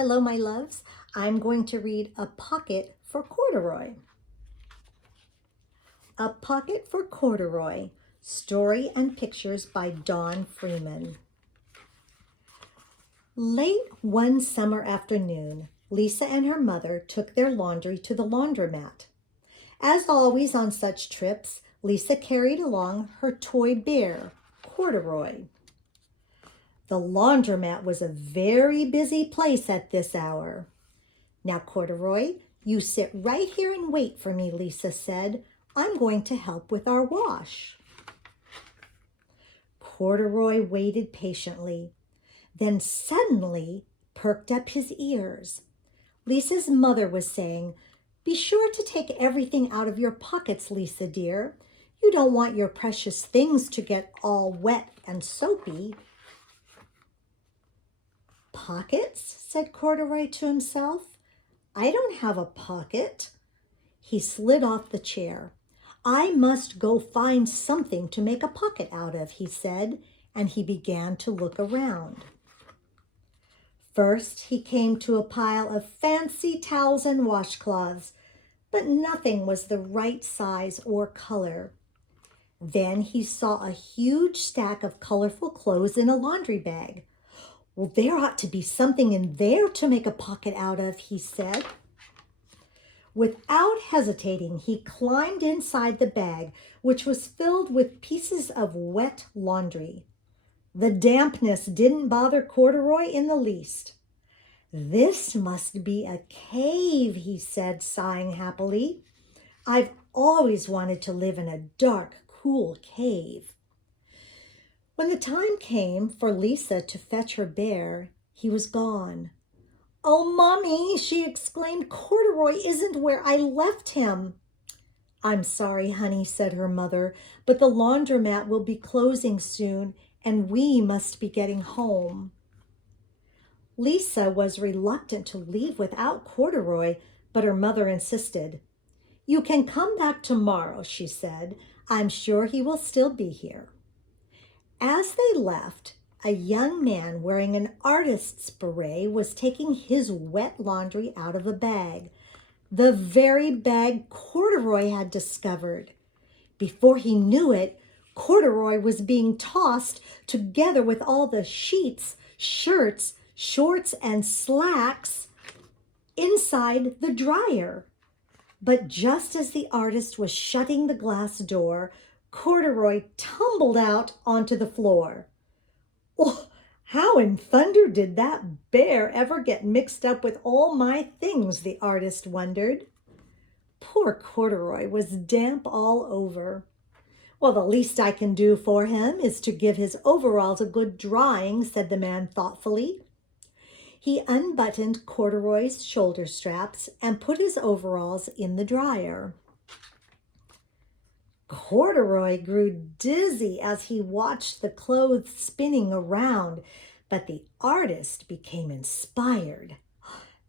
Hello, my loves. I'm going to read A Pocket for Corduroy. A Pocket for Corduroy, story and pictures by Dawn Freeman. Late one summer afternoon, Lisa and her mother took their laundry to the laundromat. As always on such trips, Lisa carried along her toy bear, Corduroy. The laundromat was a very busy place at this hour. "Now, Corduroy, you sit right here and wait for me," Lisa said. "I'm going to help with our wash." Corduroy waited patiently, then suddenly perked up his ears. Lisa's mother was saying, "Be sure to take everything out of your pockets, Lisa dear. You don't want your precious things to get all wet and soapy." "Pockets?" said Corduroy to himself. "I don't have a pocket." He slid off the chair. "I must go find something to make a pocket out of," he said, and he began to look around. First, he came to a pile of fancy towels and washcloths, but nothing was the right size or color. Then he saw a huge stack of colorful clothes in a laundry bag. "Well, there ought to be something in there to make a pocket out of," he said. Without hesitating, he climbed inside the bag, which was filled with pieces of wet laundry. The dampness didn't bother Corduroy in the least. "This must be a cave," he said, sighing happily. "I've always wanted to live in a dark, cool cave." When the time came for Lisa to fetch her bear, he was gone. "Oh, Mommy," she exclaimed, "Corduroy isn't where I left him." "I'm sorry, honey," said her mother, "but the laundromat will be closing soon, and we must be getting home." Lisa was reluctant to leave without Corduroy, but her mother insisted. "You can come back tomorrow," she said. "I'm sure he will still be here." As they left, a young man wearing an artist's beret was taking his wet laundry out of a bag, the very bag Corduroy had discovered. Before he knew it, Corduroy was being tossed together with all the sheets, shirts, shorts, and slacks inside the dryer. But just as the artist was shutting the glass door, Corduroy tumbled out onto the floor. "Oh, how in thunder did that bear ever get mixed up with all my things?" the artist wondered. Poor Corduroy was damp all over. "Well, the least I can do for him is to give his overalls a good drying," said the man thoughtfully. He unbuttoned Corduroy's shoulder straps and put his overalls in the dryer. Corduroy grew dizzy as he watched the clothes spinning around, but the artist became inspired.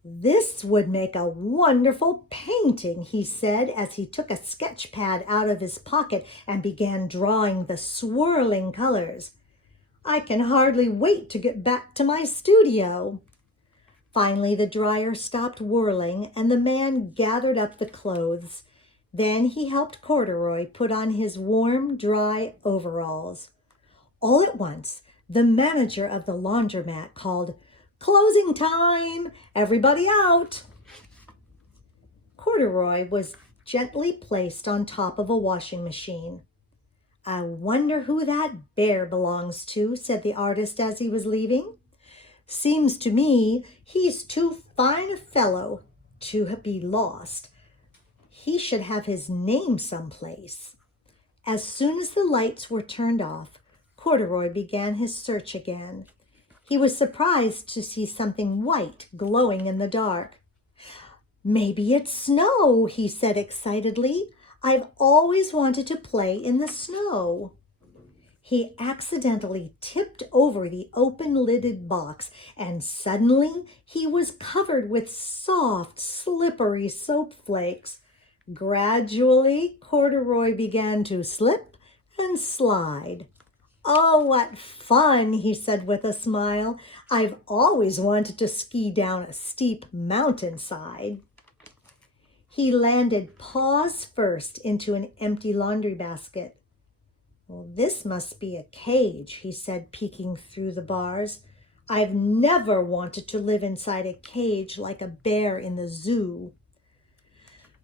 "This would make a wonderful painting," he said as he took a sketch pad out of his pocket and began drawing the swirling colors. "I can hardly wait to get back to my studio." Finally, the dryer stopped whirling and the man gathered up the clothes. Then he helped Corduroy put on his warm, dry overalls. All at once, the manager of the laundromat called, "Closing time! Everybody out!" Corduroy was gently placed on top of a washing machine. "I wonder who that bear belongs to," said the artist as he was leaving. "Seems to me he's too fine a fellow to be lost. He should have his name someplace." As soon as the lights were turned off, Corduroy began his search again. He was surprised to see something white glowing in the dark. "Maybe it's snow," he said excitedly. "I've always wanted to play in the snow." He accidentally tipped over the open-lidded box, and suddenly he was covered with soft, slippery soap flakes. Gradually, Corduroy began to slip and slide. Oh, what fun, he said with a smile. I've always wanted to ski down a steep mountainside. He landed paws first into an empty laundry basket. Well, this must be a cage, he said, peeking through the bars. I've never wanted to live inside a cage like a bear in the zoo.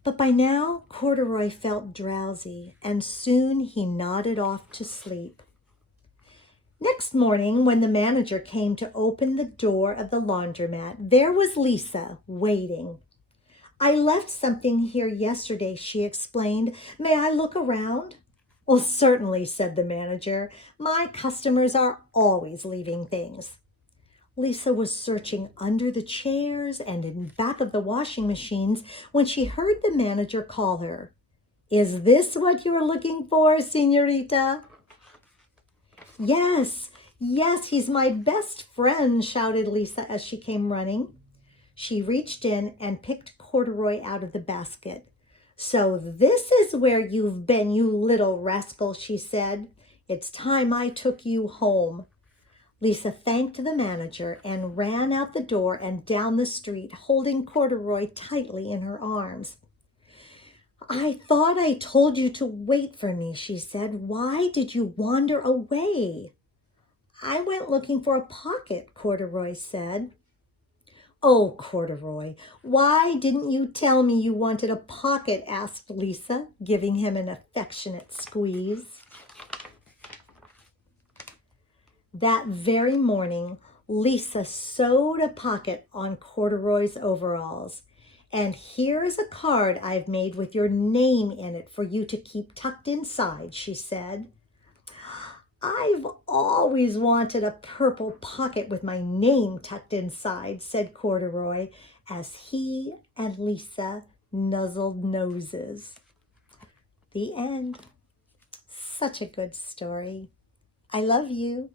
But by now, Corduroy felt drowsy, and soon he nodded off to sleep. Next morning, when the manager came to open the door of the laundromat, there was Lisa waiting. I left something here yesterday, she explained. May I look around? Well, certainly, said the manager. My customers are always leaving things. Lisa was searching under the chairs and in back of the washing machines when she heard the manager call her. Is this what you're looking for, señorita? Yes, yes, he's my best friend, shouted Lisa as she came running. She reached in and picked Corduroy out of the basket. So this is where you've been, you little rascal, she said. It's time I took you home. Lisa thanked the manager and ran out the door and down the street, holding Corduroy tightly in her arms. I thought I told you to wait for me, she said. Why did you wander away? I went looking for a pocket, Corduroy said. Oh, Corduroy, why didn't you tell me you wanted a pocket? Asked Lisa, giving him an affectionate squeeze. That very morning, Lisa sewed a pocket on Corduroy's overalls. And here is a card I've made with your name in it for you to keep tucked inside, she said. I've always wanted a purple pocket with my name tucked inside, said Corduroy, as he and Lisa nuzzled noses. The end. Such a good story. I love you.